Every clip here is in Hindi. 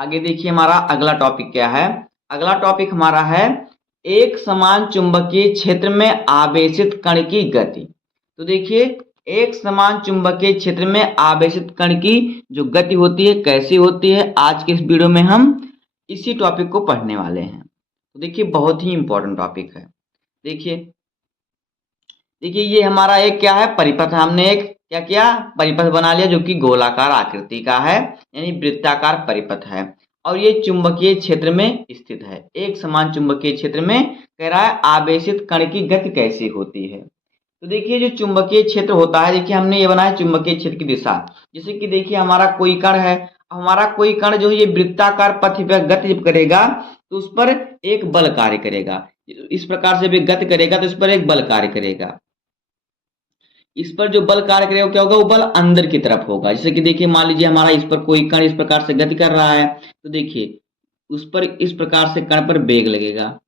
आगे देखिए हमारा अगला टॉपिक क्या है। अगला टॉपिक हमारा है एक समान चुंबकीय क्षेत्र में आवेशित कण की गति। तो देखिए एक समान चुंबकीय क्षेत्र में आवेशित कण की जो गति होती है कैसी होती है, आज के इस वीडियो में हम इसी टॉपिक को पढ़ने वाले हैं। तो देखिए बहुत ही इंपॉर्टेंट टॉपिक है। देखिए देखिए ये हमारा एक क्या है, परिपथ। हमने एक क्या किया, परिपथ बना लिया जो कि गोलाकार आकृति का है, यानी वृत्ताकार परिपथ है और ये चुंबकीय क्षेत्र में स्थित है। एक समान चुंबकीय क्षेत्र में कह रहा है आवेशित कण की गति कैसी होती है। तो देखिए जो चुंबकीय क्षेत्र होता है, देखिए हमने ये बनाया चुंबकीय क्षेत्र की दिशा। जैसे कि देखिए हमारा कोई कण है, हमारा कोई कण जो है ये वृत्ताकार पथ पर गति जब करेगा तो उस पर एक बल कार्य करेगा। इस प्रकार से भी गति करेगा तो इस पर एक बल कार्य करेगा। इस पर जो बल कार्य करेगा क्या होगा, वो बल अंदर की तरफ होगा। जैसे कि देखिए मान लीजिए हमारा इस पर कोई कण इस प्रकार से गति कर रहा है, तो देखिए उस पर इस प्रकार से कण पर वेग लगेगा,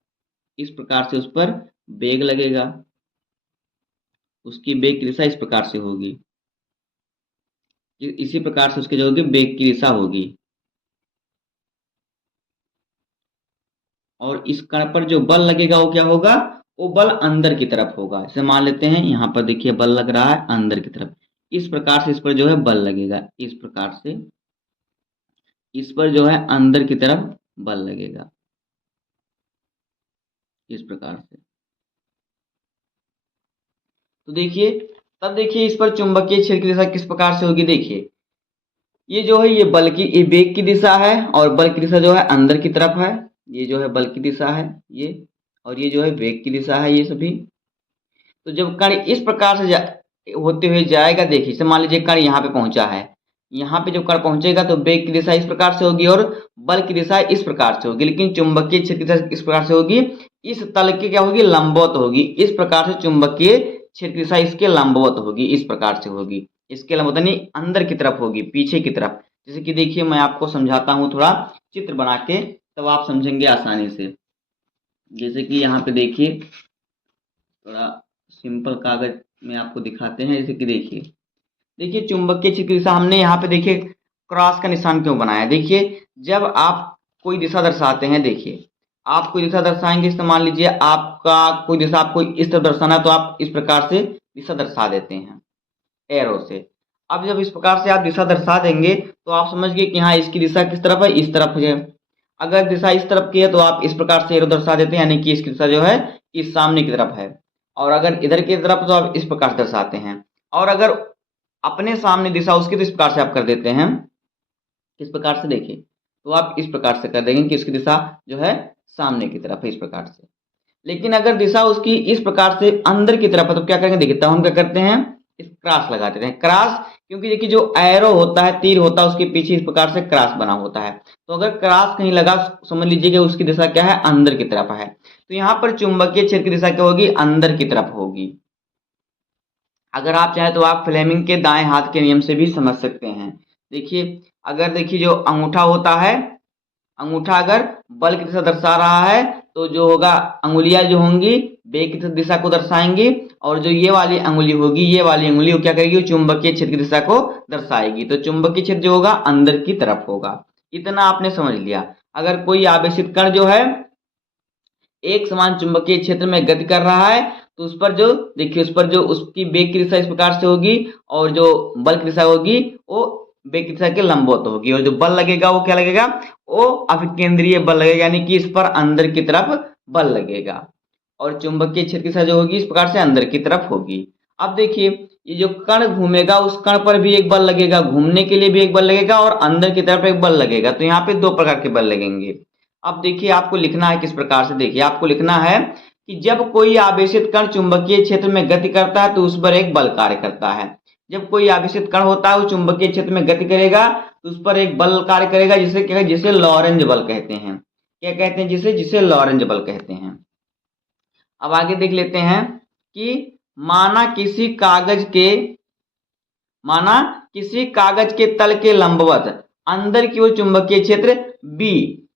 इस प्रकार से उस पर वेग लगेगा, उसकी वेग की दिशा इस प्रकार से होगी, इसी प्रकार से उसकी जो होगी वेग की दिशा होगी। और इस कण पर जो बल लगेगा वो क्या होगा, वो बल अंदर की तरफ होगा। जैसे मान लेते हैं यहाँ पर देखिए बल लग रहा है अंदर की तरफ, इस प्रकार से इस पर जो है बल लगेगा, इस प्रकार से इस पर जो है अंदर की तरफ बल लगेगा, इस प्रकार से। तो देखिए तब देखिए इस पर चुंबकीय क्षेत्र की दिशा किस प्रकार से होगी। देखिए ये जो है ये बल की, ये वेग की दिशा है और बल की दिशा जो है अंदर की तरफ है। ये जो है बल की दिशा है ये, और ये जो है वेग की दिशा है ये सभी। तो जब कण इस प्रकार से होते हुए जाएगा, देखिए से मान लीजिए कण यहाँ पे पहुंचा है, यहाँ पे जब कण पहुंचेगा तो वेग की दिशा इस प्रकार से होगी और बल की दिशा इस प्रकार से होगी, लेकिन चुंबकीय क्षेत्र की दिशा इस प्रकार से होगी, इस तल की क्या होगी, लंबवत होगी। इस प्रकार से चुंबकीय क्षेत्र की दिशा इसके लंबवत होगी, इस प्रकार से होगी, इसके लंबवत यानी अंदर की तरफ होगी, पीछे की तरफ। जैसे कि देखिए मैं आपको समझाता हूँ थोड़ा चित्र बना के, तब आप समझेंगे आसानी से। जैसे कि यहाँ पे देखिए थोड़ा सिंपल कागज में आपको दिखाते हैं। जैसे कि देखिए देखिए चुंबकीय क्षेत्र की दिशा हमने यहाँ पे देखिए क्रॉस का निशान क्यों बनाया। देखिए जब आप कोई दिशा दर्शाते हैं, देखिए आप कोई दिशा दर्शाएंगे, तो मान लीजिए आपका कोई दिशा आपको इस तरफ दर्शाना है तो आप इस प्रकार से दिशा दर्शा देते हैं एरो से। अब जब इस प्रकार से आप दिशा दर्शा देंगे तो आप समझ गए कि हाँ इसकी दिशा किस तरफ है, इस तरफ है। अगर दिशा इस तरफ की है तो आप इस प्रकार से एरो दर्शा देते हैं, यानी कि इसकी दिशा जो है इस सामने की तरफ है। और अगर इधर की तरफ तो आप इस प्रकार से दर्शाते हैं। और अगर अपने सामने दिशा उसकी तो इस प्रकार से आप कर देते हैं, किस प्रकार से, देखिए तो आप इस प्रकार से कर देंगे कि इसकी दिशा जो है सामने की तरफ है, इस प्रकार से। लेकिन अगर दिशा उसकी इस प्रकार से अंदर की तरफ है तो क्या करेंगे, देखिए तब हम क्या करते हैं, इस क्रॉस लगा देते हैं। क्रॉस क्योंकि देखिए जो एरो होता है, तीर होता है, उसके पीछे इस प्रकार से क्रॉस बना होता है। तो अगर क्रॉस कहीं लगा समझ लीजिए कि उसकी दिशा क्या है, अंदर की तरफ है। तो यहाँ पर चुंबकीय क्षेत्र की दिशा क्या होगी, अंदर की तरफ होगी। अगर आप चाहें तो आप फ्लेमिंग के दाएं हाथ के नियम से भी समझ सकते हैं। देखिए अगर देखिए जो अंगूठा होता है, अंगूठा अगर बल की दिशा दर्शा रहा है तो जो होगा अंगुलियां जो होंगी वेग की दिशा को दर्शाएंगी, और जो ये वाली अंगुली होगी, ये वाली अंगुली वो क्या करेगी, चुंबकीय क्षेत्र की दिशा को दर्शाएगी। तो चुंबकीय क्षेत्र जो होगा अंदर की तरफ होगा। इतना आपने समझ लिया। अगर कोई आवेशित कण जो है एक समान चुंबकीय क्षेत्र में गति कर रहा है तो उस पर जो देखिए उस पर जो उसकी वेग की दिशा इस प्रकार से होगी, और जो बल की दिशा होगी वो वेग की दिशा के लंबवत होगी, और जो बल लगेगा वो क्या लगेगा, वो अभिकेंद्रीय बल लगेगा, यानी कि इस पर अंदर की तरफ बल लगेगा। और चुंबकीय क्षेत्र की दिशा जो होगी इस प्रकार से अंदर की तरफ होगी। अब देखिए ये जो कण घूमेगा उस कण पर भी एक बल लगेगा, घूमने के लिए भी एक बल लगेगा और अंदर की तरफ एक बल लगेगा। तो यहाँ पे दो प्रकार के बल लगेंगे। अब देखिए आपको लिखना है किस प्रकार से, देखिए आपको लिखना है कि जब कोई आवेशित कण चुंबकीय क्षेत्र में गति करता है तो उस पर एक बल कार्य करता है। जब कोई आवेशित कण होता है वो चुंबकीय क्षेत्र में गति करेगा तो उस पर एक बल कार्य करेगा, जिसे क्या, जिसे लॉरेंज बल कहते हैं। क्या कहते हैं, जिसे लॉरेंज बल कहते हैं। अब आगे देख लेते हैं कि माना किसी कागज के तल के लंबवत अंदर की ओर चुंबकीय क्षेत्र B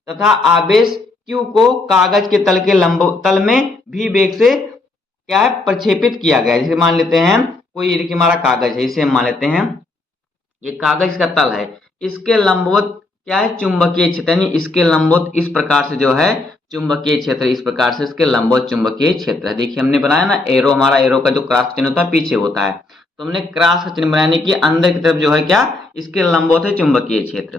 तथा आवेश Q को कागज के तल में भी वेग से क्या है, प्रक्षेपित किया गया है। जैसे मान लेते हैं कोई देखिए हमारा कागज है, इसे मान लेते हैं ये कागज का तल है, इसके लंबवत क्या है, चुंबकीय क्षेत्र, यानी इसके लंबवत इस प्रकार से जो है चुंबकीय क्षेत्र, इस प्रकार से इसके लंबवत चुंबकीय क्षेत्र है। देखिए हमने बनाया ना एरो, हमारा एरो का जो क्रॉस चिन्ह होता है पीछे होता है, तो हमने क्रॉस का चिन्ह बनाने की अंदर की तरफ जो है क्या, इसके लंबवत है चुंबकीय क्षेत्र।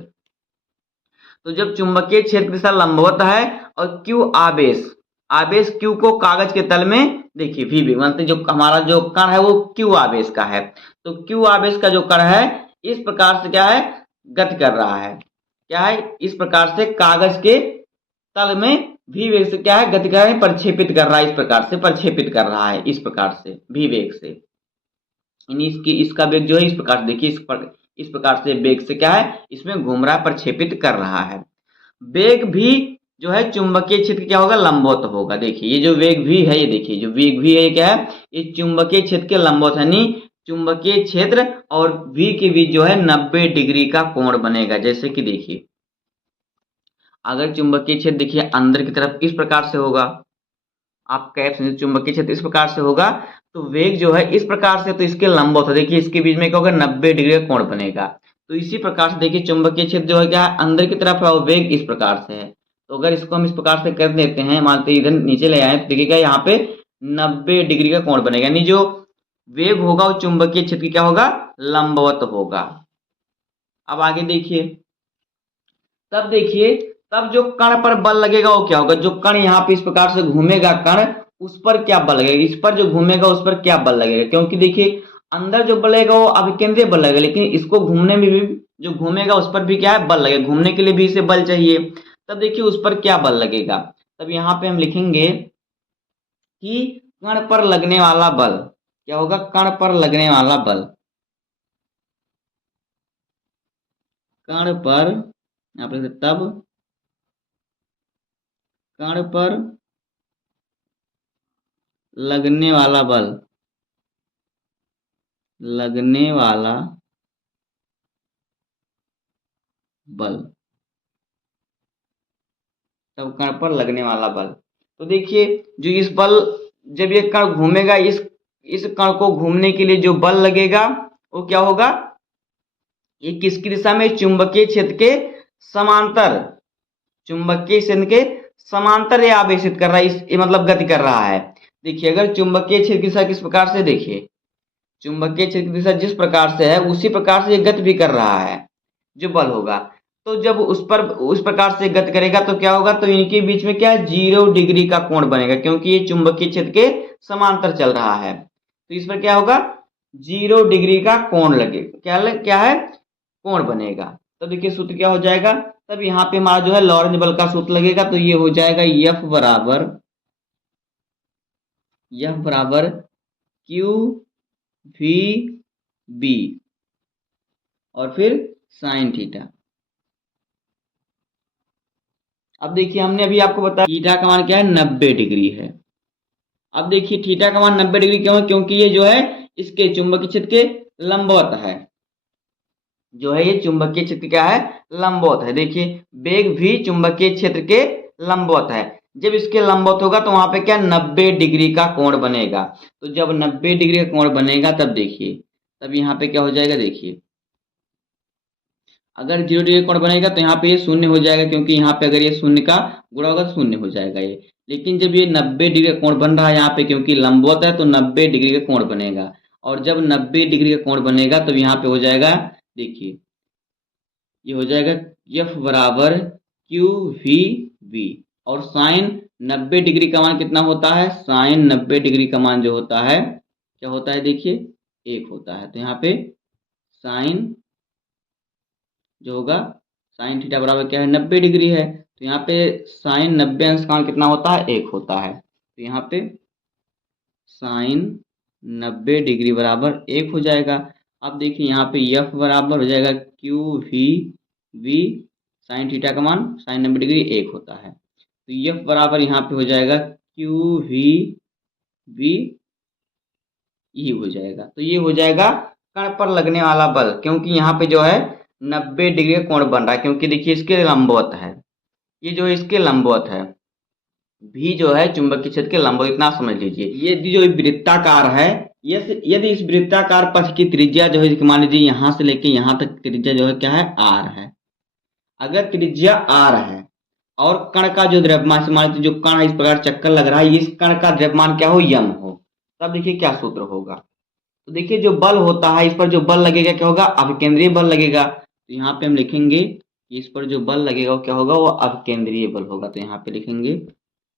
तो जब चुंबकीय क्षेत्र दिशा लंबवत है और क्यू आवेश, आवेश क्यू को कागज के तल में देखिए वी भी, मतलब जो हमारा जो कण है वो क्यू आवेश का है, तो क्यू आवेश का जो कण है इस प्रकार से क्या है, गति कर रहा है, क्या है, इस प्रकार से कागज के तल में वी वेग से क्या है, गति कर रहा है, प्रक्षेपित कर रहा है, इस प्रकार से प्रक्षेपित कर रहा है, इस प्रकार से वी वेग से, यानी इसकी इसका वेग जो है इस प्रकार से देखिए, इस प्रकार से वेग से क्या है, इसमें घूम रहा है, प्रक्षेपित कर रहा है। वेग भी जो है चुंबकीय क्षेत्र क्या होगा, लंबवत होगा। देखिए ये जो वेग भी है, ये देखिए जो वेग भी है ये क्या है, ये चुंबकीय क्षेत्र के लंबवत है, यानी चुंबकीय क्षेत्र और v के बीच जो है 90 डिग्री का कोण बनेगा। जैसे कि देखिए अगर चुंबकीय क्षेत्र देखिए अंदर की तरफ इस प्रकार से होगा, आप कैप समझिए, चुंबकीय क्षेत्र इस प्रकार से होगा, तो वेग जो है इस प्रकार से, तो इसके लंबवत है, देखिए इसके बीच में क्या होगा, 90 डिग्री का कोण बनेगा। तो इसी प्रकार से देखिए चुंबकीय क्षेत्र जो है क्या है, अंदर की तरफ है और वेग इस प्रकार से है। तो अगर इसको हम इस प्रकार से कर देते हैं, मानते इधर नीचे ले आए, तो देखिए क्या यहाँ पे 90 डिग्री का कोण बनेगा, यानी जो वेग होगा वो चुंबकीय क्षेत्र की क्या होगा, लंबवत होगा। अब आगे देखिए, तब देखिए तब जो कण पर बल लगेगा वो क्या होगा, जो कण यहाँ पे इस प्रकार से घूमेगा कण, उस पर क्या बल लगेगा, इस पर जो घूमेगा उस पर क्या बल लगेगा, क्योंकि देखिए अंदर जो बल लगेगा वो अभिकेंद्रीय बल लगेगा, लेकिन इसको घूमने में भी जो घूमेगा उस पर भी क्या है, बल लगेगा, घूमने के लिए भी इसे बल चाहिए। तब देखिए उस पर क्या बल लगेगा, तब यहाँ पे हम लिखेंगे कि कण पर लगने वाला बल क्या होगा, कण पर लगने वाला बल, कण पर यहाँ पे तब कण पर लगने वाला बल, लगने वाला बल, तब कण पर लगने वाला बल। तो देखिए जो इस बल, जब ये कण घूमेगा, इस कण को घूमने के लिए जो बल लगेगा वो क्या होगा, ये किसकी दिशा में, चुंबकीय क्षेत्र के समांतर, चुंबकीय क्षेत्र के समांतर ये आवेशित कर रहा है, ये मतलब गति कर रहा है। देखिए अगर चुंबकीय क्षेत्र की दिशा किस प्रकार से, देखिए चुंबकीय क्षेत्र की दिशा जिस प्रकार से है उसी प्रकार से ये गति भी कर रहा है, जो बल होगा। तो जब उस प्रकार से गति करेगा तो क्या होगा, तो इनके बीच में क्या है, 0 डिग्री का कोण बनेगा, क्योंकि ये चुंबकीय क्षेत्र के समांतर चल रहा है, तो इस पर क्या होगा, 0 डिग्री का कोण लगेगा, क्या है, कोण बनेगा। तो देखिए सूत्र क्या हो जाएगा, तब यहाँ पे हमारा जो है लॉरेंज बल का सूत्र लगेगा, तो ये हो जाएगा F बराबर क्यू वी बी और फिर साइन थीटा। अब देखिए हमने अभी आपको बताया थीटा का मान क्या है, 90 डिग्री है। अब देखिए थीटा का मान 90 डिग्री क्यों है, क्योंकि ये जो है इसके चुंबकीय क्षेत्र के लंबवत है, जो है ये चुंबकीय क्षेत्र क्या है, लंबवत है। देखिए वेग भी चुंबकीय क्षेत्र के लंबवत है, जब इसके लंबवत होगा तो वहां पे क्या 90 डिग्री का कोण बनेगा। तो जब 90 डिग्री का कोण बनेगा तब देखिए, तब यहाँ पे क्या हो जाएगा, देखिए अगर 0 डिग्री कोण बनेगा तो यहाँ पे ये शून्य हो जाएगा, क्योंकि यहाँ पे अगर ये शून्य का गुणा होगा तो शून्य हो जाएगा ये। लेकिन जब ये 90 डिग्री का कोण बन रहा है यहाँ पे, क्योंकि लंबवत है तो 90 डिग्री का कोण बनेगा, और जब 90 डिग्री का कोण बनेगा तो यहाँ पे हो जाएगा, देखिए ये हो जाएगा F बराबर क्यू वी बी, और साइन 90 डिग्री का मान कितना होता है, साइन 90 डिग्री का मान जो होता है क्या होता है, देखिए 1 होता है। तो यहाँ पे साइन जो होगा, साइन थीटा बराबर क्या है, 90 डिग्री है, तो यहाँ पे साइन 90 अंश का मान कितना होता है, 1 होता है। तो यहाँ पे साइन 90 डिग्री बराबर 1 हो जाएगा। अब देखिए यहाँ पे F बराबर हो जाएगा Q V B, sine theta का मान साइन 90 डिग्री 1 होता है, तो F बराबर यहाँ पे हो जाएगा क्यू वी बी, ये हो जाएगा। तो ये हो जाएगा कण पर लगने वाला बल, क्योंकि यहाँ पे जो है 90 डिग्री का कोण बन रहा है, क्योंकि देखिए इसके लंबवत है, ये जो इसके लंबवत है, भी जो है चुंबकीय क्षेत्र के लंबवत, इतना समझ लीजिए। ये जो वृत्ताकार है, यदि इस वृत्ताकार पथ की त्रिज्या जो है, मान लीजिए यहाँ से लेके यहाँ तक त्रिज्या जो है क्या है, r है। अगर त्रिज्या r है और कण का जो द्रव्यमान से मान लीजिए जो कण है इस प्रकार चक्कर लग रहा है, इस कण का द्रव्यमान क्या हो, यम हो, तब देखिए क्या सूत्र होगा। तो देखिए जो बल होता है, इस पर जो बल लगेगा क्या होगा, अभिकेंद्रीय बल लगेगा। तो यहाँ पे हम लिखेंगे कि इस पर जो बल लगेगा वो क्या होगा, वो अभिकेंद्रीय बल होगा। तो यहाँ पे लिखेंगे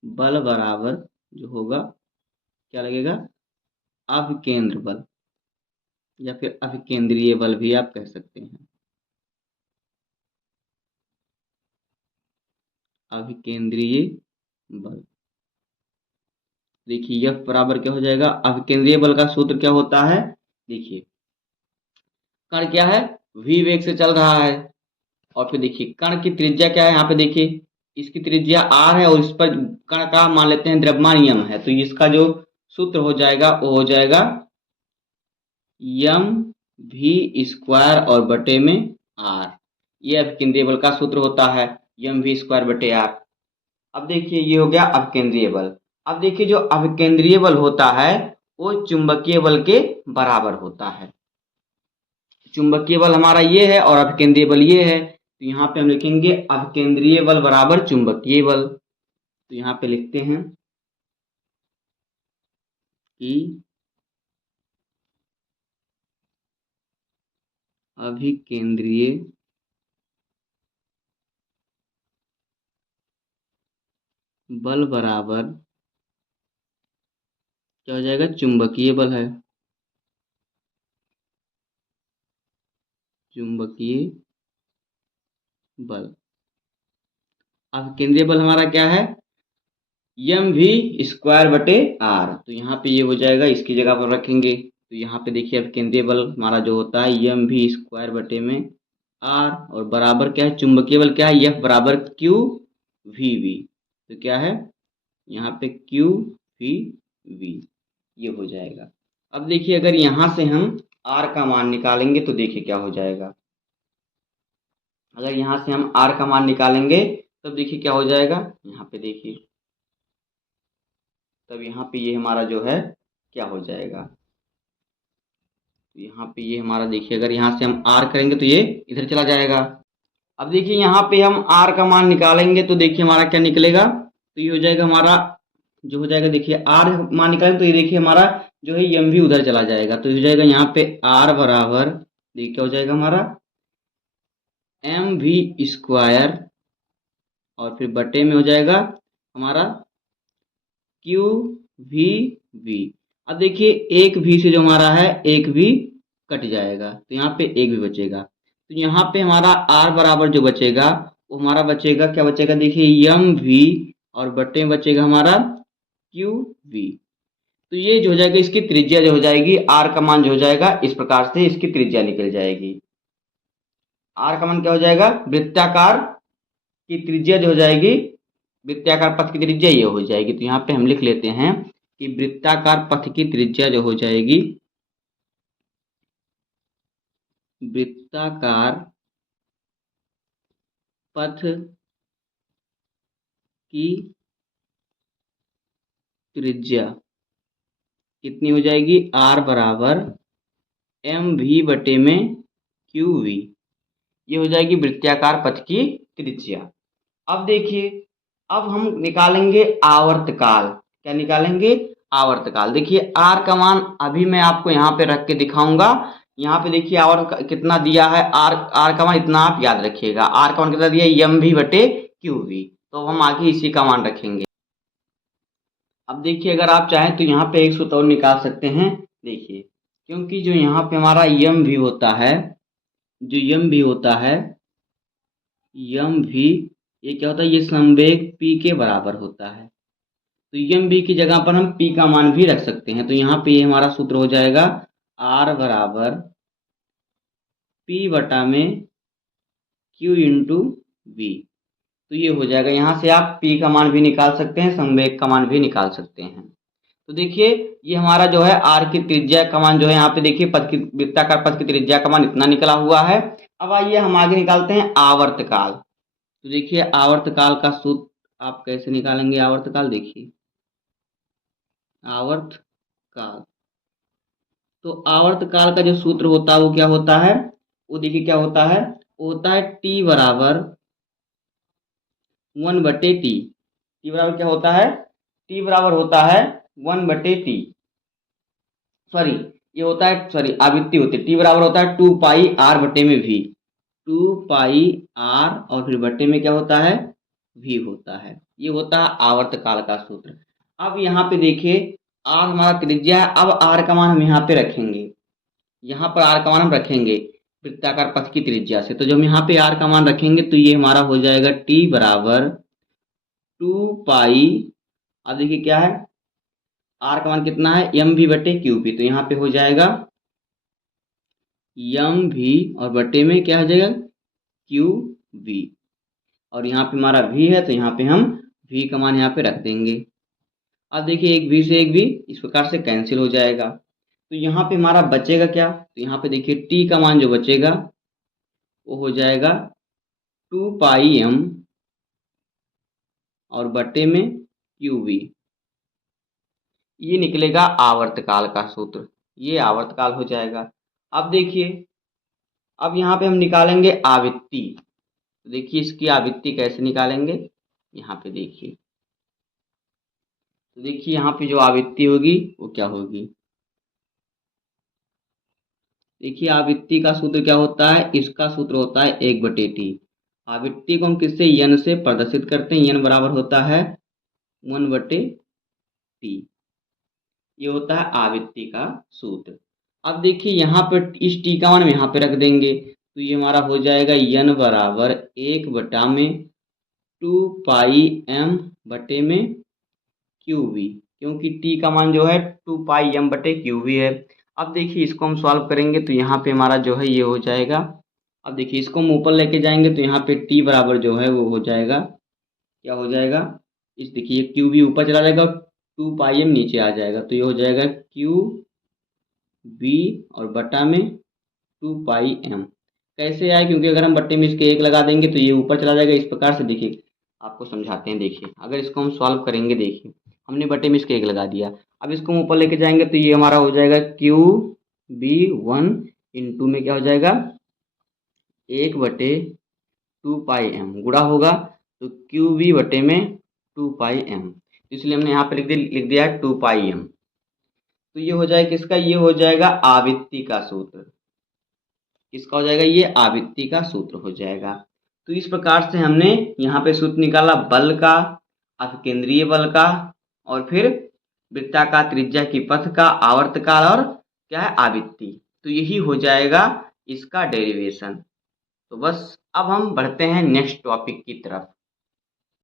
बल बराबर जो होगा क्या लगेगा, अभिकेंद्र बल, या फिर अभिकेंद्रीय बल भी आप कह सकते हैं। अभिकेंद्रीय बल, देखिए यह बराबर क्या हो जाएगा, अभिकेंद्रीय बल का सूत्र क्या होता है, देखिए कण क्या है, v वेग से चल रहा है, और फिर देखिए कण की त्रिज्या क्या है, यहाँ पे देखिए इसकी त्रिज्या r है और इस पर कण का मान लेते हैं द्रव्यमान यम है। तो इसका जो सूत्र हो जाएगा वो हो जाएगा यम v स्क्वायर और बटे में r। ये अभिकेंद्रीय बल का सूत्र होता है, यम v स्क्वायर बटे r। अब देखिए ये हो गया अभिकेंद्रीय बल। अब देखिए जो अभिकेंद्रीय बल होता है वो चुंबकीय बल के बराबर होता है। चुंबकीय बल हमारा ये है और अभिकेंद्रीय बल ये है। तो यहाँ पे हम लिखेंगे अभिकेंद्रीय बल बराबर चुंबकीय बल। तो यहाँ पे लिखते हैं कि अभिकेंद्रीय बल बराबर क्या हो जाएगा, चुंबकीय बल है, चुंबकीय बल। अभिकेंद्रीय बल हमारा क्या है, यम भी स्क्वायर बटे आर। तो यहाँ पे ये हो जाएगा, इसकी जगह पर रखेंगे। तो यहाँ पे देखिए अभिकेंद्रीय बल हमारा जो होता है यम भी स्क्वायर बटे में आर, और बराबर क्या है, चुंबकीय बल क्या है, एफ बराबर क्यू वी वी। तो क्या है यहाँ पे क्यू वी वी, ये हो जाएगा। अब देखिए अगर यहाँ से हम आर का मान निकालेंगे तो देखिए क्या हो जाएगा। अगर यहाँ से हम आर का मान निकालेंगे तब देखिए क्या हो जाएगा, यहाँ पे देखिए तब यहाँ पे ये हमारा जो है क्या हो जाएगा, तो यहाँ पे ये हमारा देखिए अगर यहाँ से हम आर करेंगे तो ये इधर चला जाएगा। अब देखिए यहाँ पे हम आर का मान निकालेंगे तो देखिए हमारा क्या निकलेगा, तो ये हो जाएगा हमारा जो हो जाएगा, देखिए आर मान निकालेंगे तो ये देखिए हमारा जो है एम भी उधर चला जाएगा। तो हो जाएगा यहाँ पे आर बराबर, देखिए क्या हो जाएगा हमारा एम वी स्क्वायर, और फिर बटे में हो जाएगा हमारा क्यू वी वी। अब देखिए एक भी से जो हमारा है एक भी कट जाएगा, तो यहाँ पे एक भी बचेगा। तो यहाँ पे हमारा आर बराबर जो बचेगा वो हमारा बचेगा, क्या बचेगा, देखिए यम वी और बटे में बचेगा हमारा क्यू वी। तो ये जो हो जाएगा इसकी त्रिज्या जो हो जाएगी, आर का मान जो हो जाएगा इस प्रकार से इसकी त्रिज्या निकल जाएगी। आर का मान क्या हो जाएगा, वृत्ताकार की त्रिज्या जो हो जाएगी, वृत्ताकार पथ की त्रिज्या ये हो जाएगी। तो यहाँ पे हम लिख लेते हैं कि वृत्ताकार पथ की त्रिज्या जो हो जाएगी, वृत्ताकार पथ की त्रिज्या कितनी हो जाएगी, आर बराबर एम वी बटे में क्यू वी, ये हो जाएगी वृत्ताकार पथ की त्रिज्या। अब देखिए अब हम निकालेंगे आवर्तकाल। क्या निकालेंगे, आवर्तकाल। देखिए आर का मान अभी मैं आपको यहाँ पे रख के दिखाऊंगा। यहाँ पे देखिए आवर्त कितना दिया है, आर आर का मान इतना आप याद रखिएगा। आर का मान कितना दिया है, एम भी बटे क्यू वी। तो हम आगे इसी का मान रखेंगे। अब देखिए अगर आप चाहें तो यहाँ पे एक सूत्र और निकाल सकते हैं। देखिए क्योंकि जो यहाँ पे हमारा यम भी होता है, जो यम भी होता है, यम भी ये क्या होता है, ये संवेग p के बराबर होता है। तो यम बी की जगह पर हम p का मान भी रख सकते हैं। तो यहाँ पे ये हमारा सूत्र हो जाएगा r बराबर p बटा में q इंटू वी। तो ये हो जाएगा, यहाँ से आप p का मान भी निकाल सकते हैं, संवेग का मान भी निकाल सकते हैं। तो देखिए ये हमारा जो है r की त्रिज्या का मान जो है, यहाँ पे देखिए पथ की वृत्ताकार पथ की त्रिज्या का मान इतना निकला हुआ है। अब आइए हम आगे निकालते हैं आवर्तकाल। तो देखिए आवर्तकाल का सूत्र आप कैसे निकालेंगे, आवर्तकाल देखिए आवर्तकाल, तो आवर्तकाल का जो सूत्र होता है वो क्या होता है, वो देखिए क्या होता है, वो होता है टी बराबर 1/t। टी बराबर क्या होता है? टी बराबर होता है 1/t। सॉरी, ये होता है, सॉरी आवृत्ति होती है। टी बराबर होता है 2πr/v। 2πr और फिर बटे में क्या होता है? v होता है। ये होता है आवर्तकाल का सूत्र। अब यहाँ पे देखिए, r हमारा त्रिज्या है। अब r का मान हम यहाँ पे रखेंगे, यहाँ पर r का मान हम रखेंगे वृत्ताकार पथ की त्रिज्या से। तो जब हम यहाँ पे r का मान रखेंगे तो ये हमारा हो जाएगा t बराबर 2π। अब देखिए क्या है, r का मान कितना है? mv/qp। तो यहाँ पे हो जाएगा mv और बटे में क्या हो जाएगा? qv। और यहाँ पे हमारा v है तो यहाँ पे हम v का मान यहाँ पे रख देंगे। अब देखिए एक v से एक v इस प्रकार से कैंसिल हो जाएगा। तो यहाँ पे हमारा बचेगा क्या? तो यहाँ पे देखिए t का मान जो बचेगा वो हो जाएगा 2πm और बटे में qv। ये निकलेगा आवर्तकाल का सूत्र, ये आवर्तकाल हो जाएगा। अब देखिए, अब यहाँ पे हम निकालेंगे आवृत्ति। तो देखिए इसकी आवृत्ति कैसे निकालेंगे, यहाँ पे देखिए। तो देखिए यहाँ पे जो आवृत्ति होगी वो क्या होगी? देखिए आवृत्ति का सूत्र क्या होता है? इसका सूत्र होता है 1/t। आवृत्ति को हम किससे? n से प्रदर्शित करते हैं। n बराबर होता है 1/t। ये होता है आवृत्ति का सूत्र। अब देखिए यहाँ पर इस t का मान हम यहाँ पे रख देंगे तो ये हमारा हो जाएगा n बराबर 1/2πm/qv, क्योंकि t का मान जो है 2πm/qv है। अब देखिए इसको हम सॉल्व करेंगे तो यहाँ पे हमारा जो है ये हो जाएगा। अब देखिए इसको हम ऊपर लेके जाएंगे तो यहाँ पे t बराबर जो है वो हो जाएगा, क्या हो जाएगा? इस देखिए qv ऊपर चला जाएगा, 2πm नीचे आ जाएगा। तो ये हो जाएगा qv और बटा में 2πm। कैसे आए? क्योंकि अगर हम बट्टे में इसके 1 लगा देंगे तो ये ऊपर चला जाएगा। इस प्रकार से देखिए आपको समझाते हैं। देखिए अगर इसको हम सॉल्व करेंगे, देखिए हमने बट्टे में इसके 1 लगा दिया। अब इसको हम ऊपर लेके जाएंगे तो ये हमारा हो जाएगा qv1 इंटू में क्या हो जाएगा? 1/2πm गुणा होगा तो qv बटे में 2πm। इसलिए हमने यहाँ पे लिख दिया है 2πm। तो ये हो जाएगा किसका? ये हो जाएगा आवृत्ति का सूत्र। किसका हो जाएगा? ये आवृत्ति का सूत्र हो जाएगा। तो इस प्रकार से हमने यहाँ पे सूत्र निकाला बल का, अपकेंद्रीय बल का, और फिर वृत्ताकार त्रिज्या की पथ का, आवर्तकाल, और क्या है? आवृत्ति। तो यही हो जाएगा इसका डेरिवेशन। तो बस अब हम बढ़ते हैं नेक्स्ट टॉपिक की तरफ।